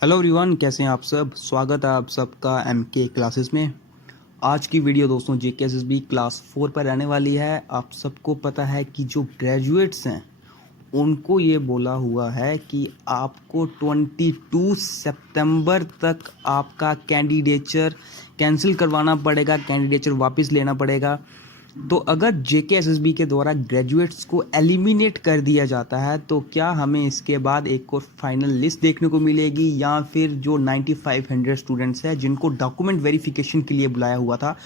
Hello everyone, कैसे हैं आप सब। स्वागत है आप सबका एमके क्लासेस में। आज की वीडियो दोस्तों जेकेएसएसबी क्लास 4 पर रहने वाली है। आप सबको पता है कि जो ग्रेजुएट्स हैं उनको ये बोला हुआ है कि आपको 22 सितंबर तक आपका कैंडिडेचर कैंसिल करवाना पड़ेगा, कैंडिडेचर वापस लेना पड़ेगा। तो अगर जेकेएसएसबी के द्वारा ग्रेजुएट्स को एलिमिनेट कर दिया जाता है तो क्या हमें इसके बाद एक और फाइनल लिस्ट देखने को मिलेगी, या फिर जो 9500 स्टूडेंट्स हैं जिनको डॉक्यूमेंट वेरिफिकेशन के लिए बुलाया हुआ था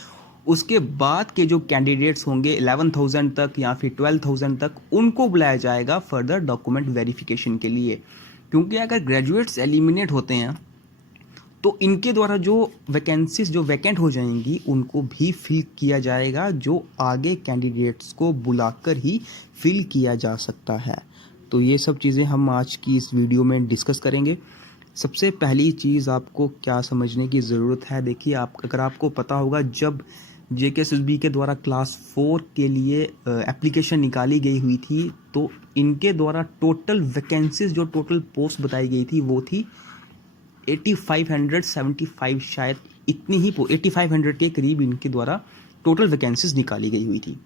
उसके बाद के जो कैंडिडेट्स होंगे 11,000 तक या फिर 12,000 तक उनको बुलाया जाएगा फर्दर डॉक्यूमेंट वेरिफिकेशन के लिए। क्योंकि अगर ग्रेजुएट्स एलिमिनेट होते हैं तो इनके द्वारा जो वैकेंसीज जो वैकेंट हो जाएंगी उनको भी फिल किया जाएगा, जो आगे कैंडिडेट्स को बुलाकर ही फिल किया जा सकता है। तो ये सब चीज़ें हम आज की इस वीडियो में डिस्कस करेंगे। सबसे पहली चीज़ आपको क्या समझने की ज़रूरत है, देखिए अगर आपको पता होगा जब जेकेएसएसबी के द्वारा क्लास 4 के लिए एप्लीकेशन निकाली गई हुई थी तो इनके द्वारा टोटल वैकेंसीज जो टोटल पोस्ट बताई गई थी वो थी 8575, शायद इतनी ही 8500 के करीब इनके द्वारा टोटल वैकेंसीज निकाली गई हुई थी।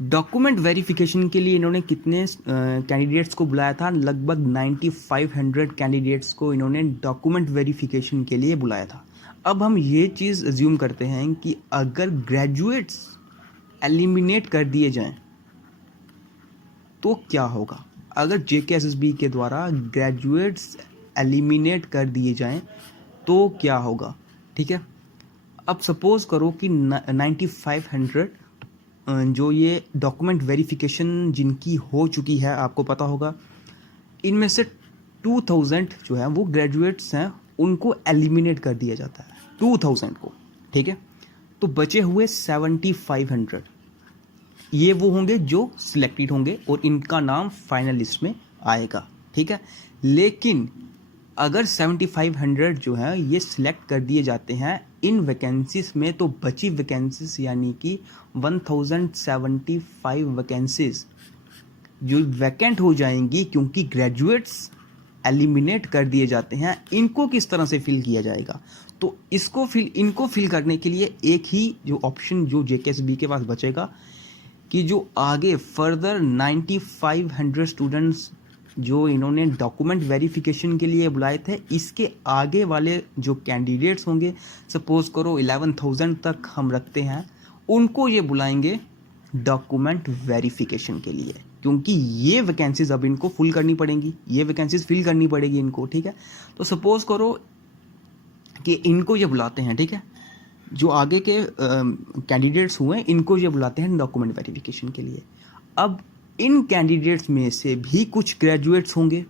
डॉक्यूमेंट वेरिफिकेशन के लिए इन्होंने कितने कैंडिडेट्स को बुलाया था? लगभग 9500 कैंडिडेट्स को इन्होंने डॉक्यूमेंट वेरिफिकेशन के लिए बुलाया था। अब हम ये चीज़ अज्यूम करते हैं कि अगर ग्रेजुएट्स एलिमिनेट कर दिए जाएं तो क्या होगा। अगर जेकेएसएसबी के द्वारा ग्रेजुएट्स एलिमिनेट कर दिए जाएं तो क्या होगा, ठीक है। अब सपोज करो कि 9500 जो ये डॉक्यूमेंट वेरिफिकेशन जिनकी हो चुकी है, आपको पता होगा इनमें से 2000 जो है वो ग्रेजुएट्स हैं, उनको एलिमिनेट कर दिया जाता है 2000 को, ठीक है। तो बचे हुए 7500 ये वो होंगे जो सिलेक्टेड होंगे और इनका नाम फाइनल लिस्ट में आएगा, ठीक है। लेकिन अगर 7500 जो है ये सिलेक्ट कर दिए जाते हैं इन वैकेंसीज में, तो बची वैकेंसीज यानी कि 1075 वैकेंसीज जो वैकेंट हो जाएंगी क्योंकि ग्रेजुएट्स एलिमिनेट कर दिए जाते हैं, इनको किस तरह से फिल किया जाएगा। तो इनको फिल करने के लिए एक ही जो ऑप्शन जो जेकेएसएसबी के पास बचेगा कि जो आगे फर्दर 9500 स्टूडेंट्स जो इन्होंने डॉक्यूमेंट वेरिफिकेशन के लिए बुलाए थे, इसके आगे वाले जो कैंडिडेट्स होंगे, सपोज करो 11,000 तक हम रखते हैं, उनको ये बुलाएंगे डॉक्यूमेंट वेरिफिकेशन के लिए, क्योंकि ये वैकेंसीज अब इनको फुल करनी पड़ेंगी, ये वैकेंसीज फिल करनी पड़ेगी इनको, ठीक है। तो सपोज करो कि इनको ये बुलाते हैं, ठीक है, जो आगे के कैंडिडेट्स हुए इनको ये बुलाते हैं डॉक्यूमेंट वेरिफिकेशन के लिए। अब इन कैंडिडेट्स में से भी कुछ ग्रेजुएट्स होंगे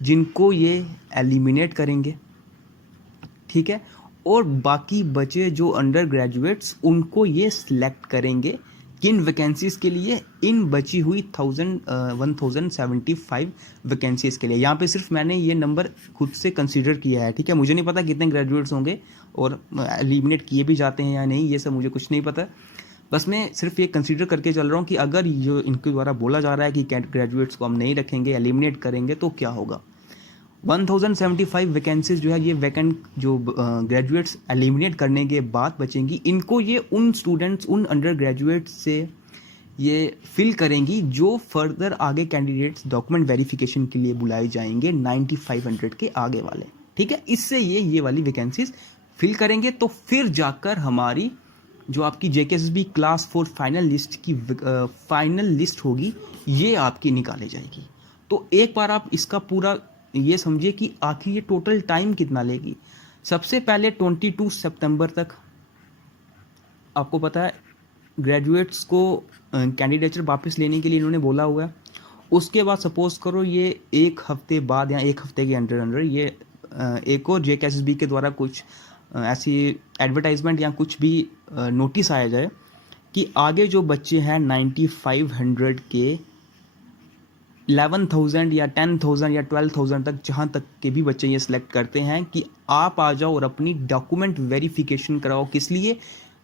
जिनको ये एलिमिनेट करेंगे, ठीक है, और बाकी बचे जो अंडर ग्रेजुएट्स उनको ये सिलेक्ट करेंगे किन वैकेंसीज के लिए, इन बची हुई 1075 वैकेंसीज के लिए। यहाँ पे सिर्फ मैंने ये नंबर खुद से कंसीडर किया है, ठीक है। मुझे नहीं पता कितने ग्रेजुएट्स होंगे और एलिमिनेट किए भी जाते हैं या नहीं, ये सब मुझे कुछ नहीं पता। बस मैं सिर्फ ये कंसीडर करके चल रहा हूँ कि अगर जो इनके द्वारा बोला जा रहा है कि ग्रेजुएट्स को हम नहीं रखेंगे, एलिमिनेट करेंगे, तो क्या होगा। 1075 वैकेंसीज जो है ये वैकेंट जो ग्रेजुएट्स एलिमिनेट करने के बाद बचेंगी, इनको ये उन स्टूडेंट्स उन अंडर ग्रेजुएट्स से ये फिल करेंगी जो फर्दर आगे कैंडिडेट्स डॉक्यूमेंट वेरिफिकेशन के लिए बुलाए जाएंगे 9500 के आगे वाले, ठीक है। इससे ये वाली वैकेंसीज फिल करेंगे, तो फिर जाकर हमारी जो आपकी जेकेएसएसबी क्लास 4 फाइनल लिस्ट की फाइनल लिस्ट होगी, ये आपकी निकाली जाएगी। तो एक बार आप इसका पूरा ये समझिए कि आखिर ये टोटल टाइम कितना लेगी। सबसे पहले 22 सितंबर तक आपको पता है ग्रेजुएट्स को कैंडिडेचर वापस लेने के लिए इन्होंने बोला हुआ है। उसके बाद सपोज करो ये एक हफ्ते बाद या एक हफ्ते के अंडर ये एक और जेकेएसएसबी के द्वारा कुछ ऐसी एडवर्टाइजमेंट या कुछ भी नोटिस आया जाए कि आगे जो बच्चे हैं 9500 के 11,000 या 10,000 या 12,000 तक, जहाँ तक के भी बच्चे ये सिलेक्ट करते हैं कि आप आ जाओ और अपनी डॉक्यूमेंट वेरिफिकेशन कराओ। किस लिए?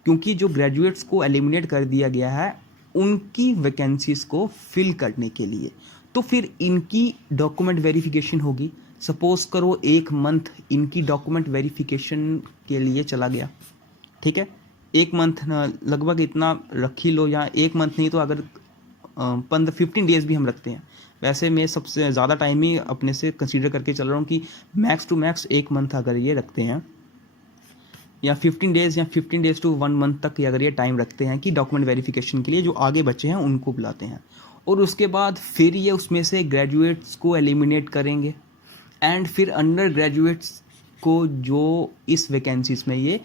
क्योंकि जो ग्रेजुएट्स को एलिमिनेट कर दिया गया है उनकी वैकेंसीज को फिल करने के लिए। तो फिर इनकी डॉक्यूमेंट वेरिफिकेशन होगी, सपोज करो 1 मंथ इनकी डॉक्यूमेंट वेरिफिकेशन के लिए चला गया, ठीक है। 1 मंथ लगभग इतना रख ही लो, या 1 मंथ नहीं तो अगर 15 डेज भी हम रखते हैं। वैसे मैं सबसे ज़्यादा टाइम ही अपने से कंसीडर करके चल रहा हूँ कि मैक्स टू मैक्स 1 मंथ अगर ये रखते हैं, या 15 डेज या 15 डेज टू 1 मंथ तक अगर ये टाइम रखते हैं कि डॉक्यूमेंट वेरिफिकेशन के लिए जो आगे बच्चे हैं उनको बुलाते हैं, और उसके बाद फिर ये उसमें से ग्रेजुएट्स को एलिमिनेट करेंगे, एंड फिर अंडर ग्रेजुएट्स को जो इस वैकेंसीज में ये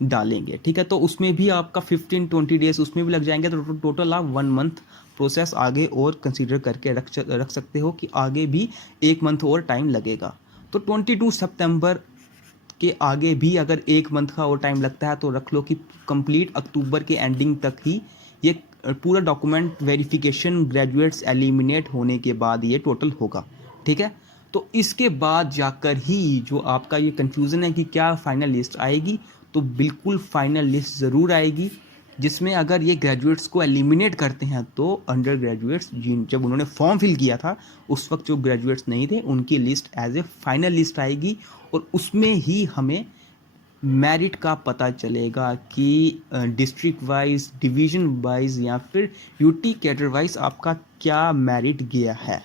डालेंगे, ठीक है। तो उसमें भी आपका 15-20 डेज उसमें भी लग जाएंगे, तो टोटल आप 1 मंथ प्रोसेस आगे और कंसीडर करके रख सकते हो कि आगे भी 1 मंथ और टाइम लगेगा। तो 22 सितंबर के आगे भी अगर 1 मंथ का और टाइम लगता है तो रख लो कि कंप्लीट अक्टूबर के एंडिंग तक ही ये पूरा डॉक्यूमेंट वेरिफिकेशन ग्रेजुएट्स एलिमिनेट होने के बाद ये टोटल होगा, ठीक है। तो इसके बाद जाकर ही जो आपका ये कंफ्यूजन है कि क्या फाइनल लिस्ट आएगी, तो बिल्कुल फाइनल लिस्ट ज़रूर आएगी, जिसमें अगर ये ग्रेजुएट्स को एलिमिनेट करते हैं तो अंडर ग्रेजुएट्स जब उन्होंने फॉर्म फिल किया था उस वक्त जो ग्रेजुएट्स नहीं थे उनकी list as a final list आएगी, और उसमें ही हमें मेरिट का पता चलेगा कि डिस्ट्रिक्ट वाइज, डिवीज़न वाइज या फिर यूटी कैडर वाइज आपका क्या मेरिट गया है,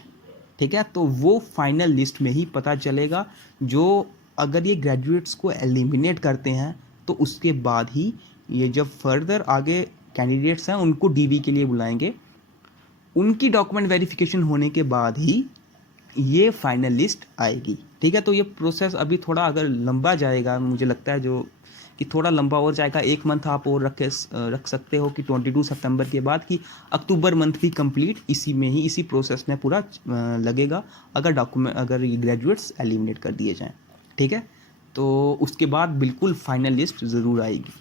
ठीक है। तो वो फाइनल लिस्ट में ही पता चलेगा। जो अगर ये ग्रेजुएट्स को एलिमिनेट करते हैं तो उसके बाद ही ये जब फर्दर आगे कैंडिडेट्स हैं उनको डीवी के लिए बुलाएंगे, उनकी डॉक्यूमेंट वेरिफिकेशन होने के बाद ही ये फाइनल लिस्ट आएगी, ठीक है। तो ये प्रोसेस अभी थोड़ा अगर लंबा जाएगा, मुझे लगता है जो कि थोड़ा लंबा और जाएगा, 1 मंथ आप और रख सकते हो कि 22 सितंबर के बाद कि अक्टूबर मंथ भी कंप्लीट इसी में ही, इसी प्रोसेस में पूरा लगेगा अगर ये ग्रेजुएट्स एलिमिनेट कर दिए जाएँ, ठीक है। तो उसके बाद बिल्कुल फाइनल लिस्ट ज़रूर आएगी।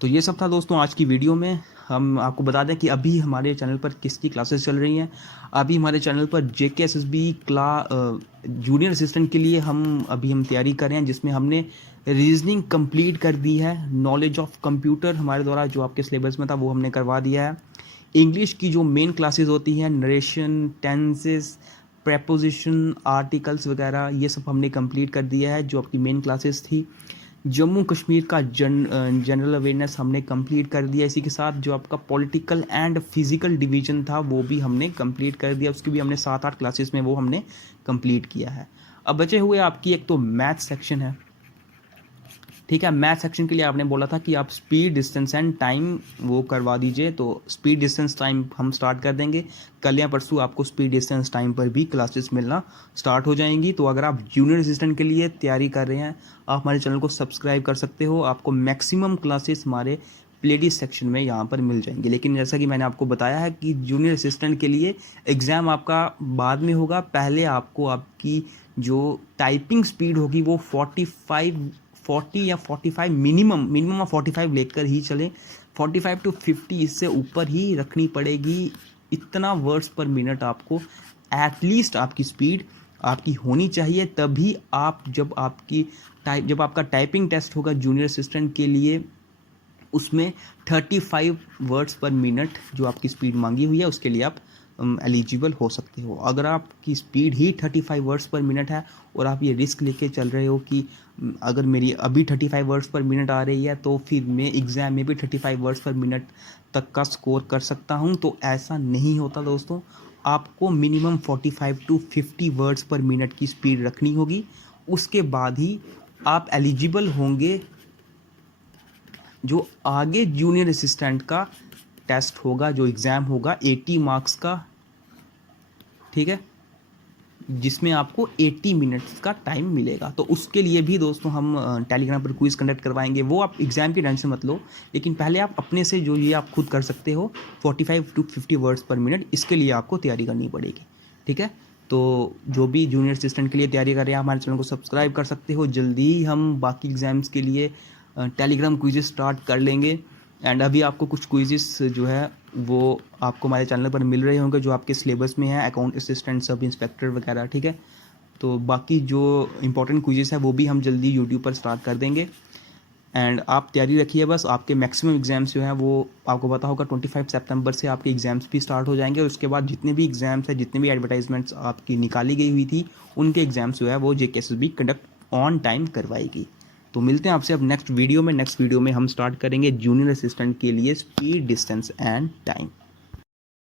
तो ये सब था दोस्तों आज की वीडियो में। हम आपको बता दें कि अभी हमारे चैनल पर किसकी क्लासेस चल रही हैं। अभी हमारे चैनल पर JKSSB जूनियर असिस्टेंट के लिए हम तैयारी कर रहे हैं, जिसमें हमने रीजनिंग कंप्लीट कर दी है। नॉलेज ऑफ कंप्यूटर हमारे द्वारा जो आपके सिलेबस में था वो हमने करवा दिया है। इंग्लिश की जो मेन क्लासेस होती हैं, नरेशन, टेंसेस, प्रेपोजिशन, आर्टिकल्स वगैरह, ये सब हमने कंप्लीट कर दिया है जो आपकी मेन क्लासेस थी। जम्मू कश्मीर का जनरल अवेयरनेस हमने कंप्लीट कर दिया। इसी के साथ जो आपका पॉलिटिकल एंड फिजिकल डिवीजन था वो भी हमने कंप्लीट कर दिया। उसकी भी हमने 7-8 क्लासेस में वो हमने कंप्लीट किया है। अब बचे हुए आपकी एक तो मैथ सेक्शन है, ठीक है। मैथ सेक्शन के लिए आपने बोला था कि आप स्पीड, डिस्टेंस एंड टाइम वो करवा दीजिए, तो स्पीड, डिस्टेंस, टाइम हम स्टार्ट कर देंगे। कल या परसों आपको स्पीड, डिस्टेंस, टाइम पर भी क्लासेस मिलना स्टार्ट हो जाएंगी। तो अगर आप जूनियर असिस्टेंट के लिए तैयारी कर रहे हैं, आप हमारे चैनल को सब्सक्राइब कर सकते हो। आपको मैक्सिमम क्लासेस हमारे प्लेलिस्ट सेक्शन में यहाँ पर मिल जाएंगे। लेकिन जैसा कि मैंने आपको बताया है कि जूनियर असिस्टेंट के लिए एग्ज़ाम आपका बाद में होगा। पहले आपको आपकी जो टाइपिंग स्पीड होगी वो 40 या 45 मिनिमम 45 लेकर ही चलें। 45 to 50 इससे ऊपर ही रखनी पड़ेगी। इतना वर्ड्स पर मिनट आपको एटलीस्ट आपकी स्पीड आपकी होनी चाहिए, तभी आप जब आपका टाइपिंग टेस्ट होगा जूनियर असिस्टेंट के लिए, उसमें 35 वर्ड्स पर मिनट जो आपकी स्पीड मांगी हुई है उसके लिए आप एलिजिबल हो सकते हो। अगर आपकी स्पीड ही 35 वर्ड्स पर मिनट है और आप ये रिस्क लेके चल रहे हो कि अगर मेरी अभी 35 वर्ड्स पर मिनट आ रही है तो फिर मैं एग्ज़ाम में भी 35 वर्ड्स पर मिनट तक का स्कोर कर सकता हूं, तो ऐसा नहीं होता दोस्तों। आपको मिनिमम 45 to 50 वर्ड्स पर मिनट की स्पीड रखनी होगी। उसके बाद ही आप एलिजिबल होंगे जो आगे जूनियर असिस्टेंट का टेस्ट होगा, जो एग्ज़ाम होगा 80 मार्क्स का, ठीक है, जिसमें आपको 80 मिनट्स का टाइम मिलेगा। तो उसके लिए भी दोस्तों हम टेलीग्राम पर क्विज़ कंडक्ट करवाएंगे। वो आप एग्ज़ाम की टेंशन मत लो, लेकिन पहले आप अपने से जो ये आप खुद कर सकते हो 45 to 50 वर्ड्स पर मिनट, इसके लिए आपको तैयारी करनी पड़ेगी, ठीक है। तो जो भी जूनियर असिस्टेंट के लिए तैयारी कर रहे हैं हमारे चैनल को सब्सक्राइब कर सकते हो। जल्दी ही हम बाकी एग्ज़ाम्स के लिए टेलीग्राम क्विज़ स्टार्ट कर लेंगे। एंड अभी आपको कुछ क्विज़ेस जो है वो आपको हमारे चैनल पर मिल रहे होंगे जो आपके सिलेबस में है, अकाउंट असिस्टेंट, सब इंस्पेक्टर वगैरह, ठीक है। तो बाकी जो इंपॉर्टेंट क्विज़ेस है वो भी हम जल्दी यूट्यूब पर स्टार्ट कर देंगे। एंड आप तैयारी रखिए। बस आपके मैक्सिमम एग्ज़ाम्स जो हैं वो आपको पता होगा 25 सितंबर से आपके एग्ज़ाम्स भी स्टार्ट हो जाएंगे, और उसके बाद जितने भी एग्ज़ाम्स हैं, जितने भी एडवर्टाइजमेंट्स आपकी निकाली गई हुई थी, उनके एग्ज़ाम्स जो है वो JKSSB कंडक्ट ऑन टाइम करवाएगी। तो मिलते हैं आपसे अब नेक्स्ट वीडियो में। नेक्स्ट वीडियो में हम स्टार्ट करेंगे जूनियर असिस्टेंट के लिए स्पीड, डिस्टेंस एंड टाइम।